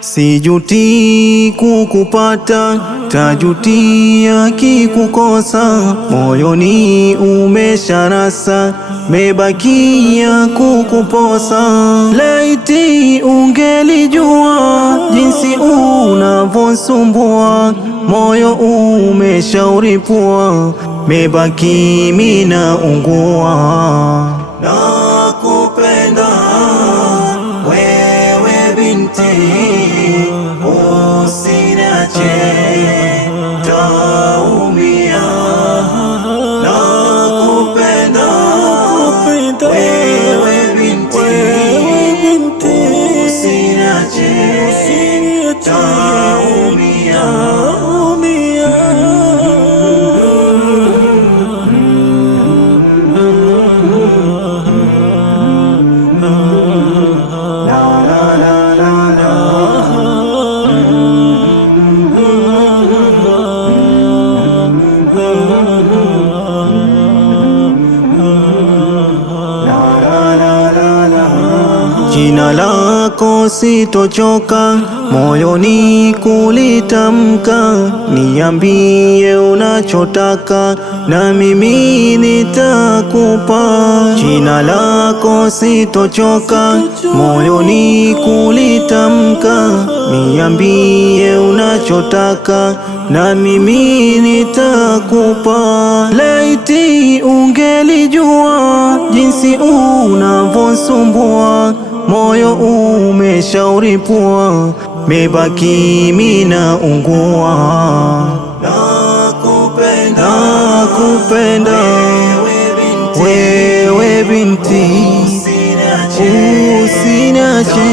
Sijuti kukupata, tajutia kikukosa. Moyoni umeshanasa, mebakia kukuposa. Laiti ungelijua jinsi unavyosumbua. Moyo umeshauripua, mebaki mina ungua. Nakupenda wewe binti, usiniache taumia. Nakupenda wewe binti, usiniache taumia. Jina lako sitochoka, moyoni kulitamka. Niambie unachotaka, na mimi nitakupa. Jina lako sitochoka, moyoni kulitamka. Niambie unachotaka, na mimi nitakupa. Laiti ungelijua jinsi unavyosumbua. Moyo umeshauripua, mebaki mina ungua. Nakupenda wewe binti, usiniache